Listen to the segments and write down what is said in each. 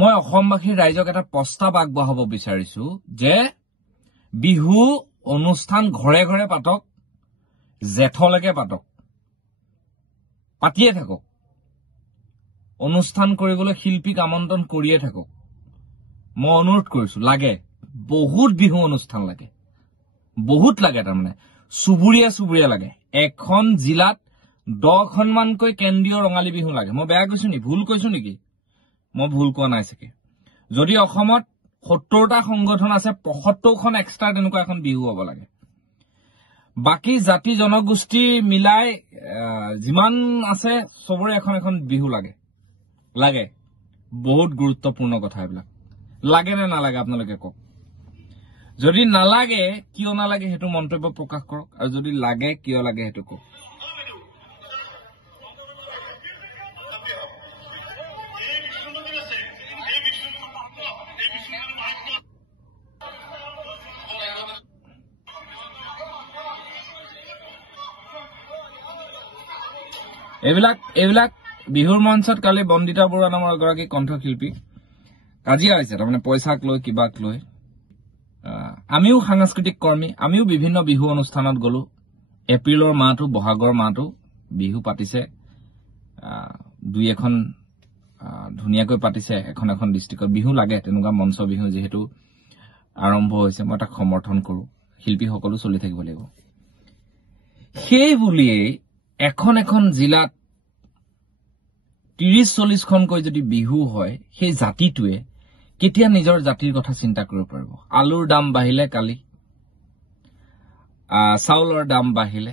মই অসমবাসীৰ ৰাইজক এটা প্ৰস্তাৱ আগবঢ়াব বিচাৰিছো যে বিহু অনুষ্ঠান ঘৰে ঘৰে পাতক, জেঠলৈকে পাতক, পাতিয়ে থাকক, অনুষ্ঠান কৰিবলৈ শিল্পীক আমন্ত্ৰণ কৰিয়ে থাকক। মই অনুৰোধ কৰিছো, লাগে বহুত বিহু অনুষ্ঠান লাগে, বহুত লাগে, তাৰমানে চুবুৰীয়া লাগে। এখন জিলাত 10খনমানকৈ কেন্দ্ৰীয় ৰঙালী বিহু লাগে। মই বেয়া কৈছো নেকি, ভুল কৈছো নেকি? মই ভুল কোৱা নাই চাগে। যদি অসমত 70টা সংগঠন আছে, 75খন এক্সট্ৰা তেনেকুৱা এখন বিহু হ'ব লাগে। বাকি জাতি জনগোষ্ঠী মিলাই যিমান আছে সবৰে এখন এখন বিহু লাগে। লাগে, বহুত গুৰুত্বপূৰ্ণ কথা এইবিলাক। লাগে নে নালাগে আপোনালোকে কওক। যদি নালাগে, কিয় নালাগে সেইটো মন্তব্য প্ৰকাশ কৰক, আৰু যদি লাগে কিয় লাগে সেইটো কওক। এইবিলাক বিহুৰ মঞ্চত কালি বন্দিতা বৰুৱা নামৰ এগৰাকী কণ্ঠশিল্পী কাজিয়া হৈছে, তাৰমানে পইচাক লৈ কিবাক লৈ। আমিও সাংস্কৃতিক কৰ্মী, আমিও বিভিন্ন বিহু অনুষ্ঠানত গলো। এপ্ৰিলৰ মাহটো, বহাগৰ মাহটো বিহু পাতিছে, দুই এখন ধুনীয়াকৈ পাতিছে। এখন এখন ডিষ্ট্ৰিক্টত বিহু লাগে, তেনেকুৱা মঞ্চ বিহু যিহেতু আৰম্ভ হৈছে, মই তাক সমৰ্থন কৰো। শিল্পীসকলো চলি থাকিব লাগিব। সেই বুলিয়েই এখন এখন জিলাত 30-40খনকৈ যদি বিহু হয়, সেই জাতিটোৱে কেতিয়া নিজৰ জাতিৰ কথা চিন্তা কৰিব পাৰিব? আলুৰ দাম বাঢ়িলে কালি, চাউলৰ দাম বাঢ়িলে।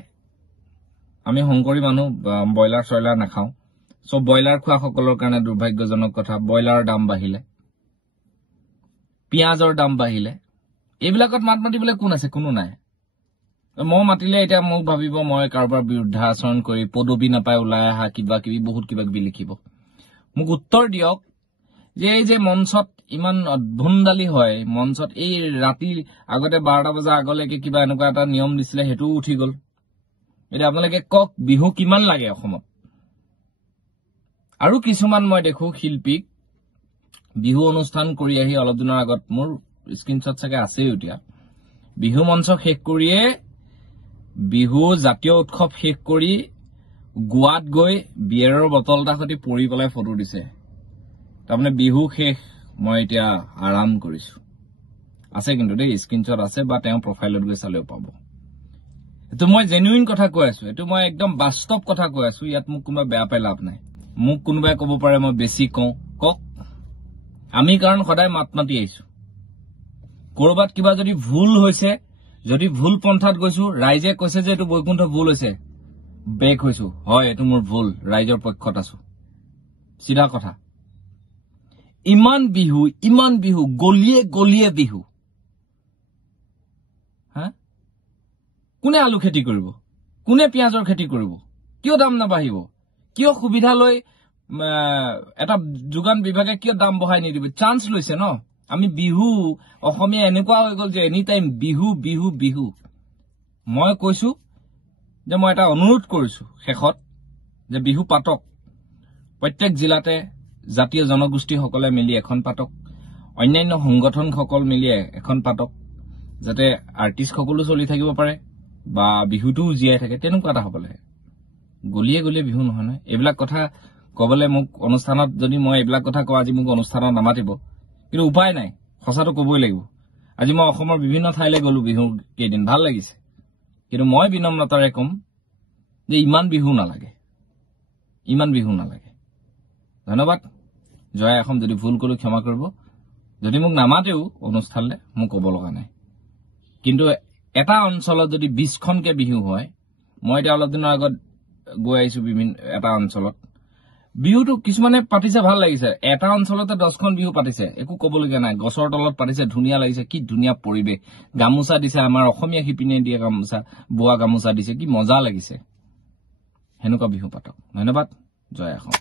আমি শংকৰী মানুহ, ব্ৰইলাৰ চয়লাৰ নাখাওঁ, সব ব্ৰইলাৰ খোৱা সকলৰ কাৰণে দুৰ্ভাগ্যজনক কথা। ব্ৰইলাৰৰ দাম বাঢ়িলে, পিঁয়াজৰ দাম বাঢ়িলে। এইবিলাকত মাত মাতিবলৈ কোন আছে? কোনো নাই। মই মাতিলে এতিয়া মোক ভাবিব মই কাৰোবাৰ বিৰুদ্ধে আচৰণ কৰি পদবী নাপাই ওলাই অহা কিবা কিবি বহুত কিবা কিবি লিখিব। মোক উত্তৰ দিয়ক যে এই যে মঞ্চত ইমান ধুমধালি হয়, মঞ্চত এই ৰাতি আগতে 12টা বজা আগলৈকে কিবা এনেকুৱা এটা নিয়ম দিছিলে, সেইটোও উঠি গল। এতিয়া আপোনালোকে কওক, বিহু কিমান লাগে অসমত? আৰু কিছুমান মই দেখো শিল্পীক বিহু অনুষ্ঠান কৰি আহি অলপ দিনৰ আগত, মোৰ স্ক্ৰীনশ্বট চাগে আছেই এতিয়া, বিহু মঞ্চ শেষ কৰিয়ে, বিহু জাতীয় উৎসৱ শেষ কৰি গোৱাত গৈ বিয়েৰৰ বটল এটা সৈতে পৰি পেলাই ফটো দিছে। তাৰমানে বিহু শেষ, মই এতিয়া আৰাম কৰিছো। আছে কিন্তু দেই, স্ক্ৰীনশ্বট আছে, বা তেওঁ প্ৰফাইলত গৈ চালেও পাব। এইটো মই জেনুইন কথা কৈ আছো, এইটো মই একদম বাস্তৱ কথা কৈ আছো। ইয়াত মোক কোনোবা বেয়া পাই লাভ নাই। মোক কোনোবাই কব পাৰে মই বেছি কওঁ, কওক। আমি কাৰণ সদায় মাত মাতি আহিছো। কৰবাত কিবা যদি ভুল হৈছে, যদি ভুল পন্থাত গৈছো, ৰাইজে কৈছে যে এইটো বৈকুণ্ঠ ভুল হৈছে, বেক হৈছো, হয় এইটো মোৰ ভুল, ৰাইজৰ পক্ষত আছো, চিধা কথা। ইমান বিহু, গলিয়ে গলিয়ে বিহু। কোনে আলু খেতি কৰিব? কোনে পিঁয়াজৰ খেতি কৰিব? কিয় দাম নাবাঢ়িব? কিয় সুবিধা লৈ এটা যোগান বিভাগে কিয় দাম বঢ়াই নিদিব? চান্স লৈছে ন। আমি বিহু, অসমীয়া এনেকুৱা হৈ গল যে এনি টাইম বিহু বিহু বিহু। মই কৈছো যে মই এটা অনুৰোধ কৰিছো শেষত, যে বিহু পাতক, প্ৰত্যেক জিলাতে জাতীয় জনগোষ্ঠীসকলে মিলি এখন পাতক, অন্যান্য সংগঠনসকল মিলি এখন পাতক, যাতে আৰ্টিষ্ট সকলো চলি থাকিব পাৰে বা বিহুটোও জীয়াই থাকে, তেনেকুৱা এটা হ'ব লাগে। গলিয়ে গলিয়ে বিহু নহয় নহয়। এইবিলাক কথা কবলৈ মোক অনুষ্ঠানত, যদি মই এইবিলাক কথা কওঁ, আজি মোক অনুষ্ঠানত নামাতিব, কিন্তু উপায় নাই, সঁচাটো কবই লাগিব। আজি মই অসমৰ বিভিন্ন ঠাইলৈ গলো বিহুৰ কেইদিন, ভাল লাগিছে, কিন্তু মই বিনম্ৰতাৰে কম যে ইমান বিহু নালাগে, ইমান বিহু নালাগে। ধন্যবাদ। জয় অসম। যদি ভুল কৰো ক্ষমা কৰিব। যদি মোক নামাতেও অনুষ্ঠানলৈ, মোক কব লগা নাই। কিন্তু এটা অঞ্চলত যদি 20খনকে বিহু হয়, মই এতিয়া অলপ দিনৰ আগত গৈ আহিছো বিভিন্ন এটা অঞ্চলত, বিহুটো কিছুমানে পাতিছে, ভাল লাগিছে। এটা অঞ্চলতে 10খন বিহু পাতিছে, একো কবলগীয়া নাই। গছৰ তলত পাতিছে, ধুনীয়া লাগিছে, কি ধুনীয়া পৰিৱেশ। গামোচা দিছে, আমাৰ অসমীয়া শিপিনে দিয়া গামোচা, বোৱা গামোচা দিছে, কি মজা লাগিছে। সেনেকুৱা বিহু পাতক। ধন্যবাদ। জয় অসম।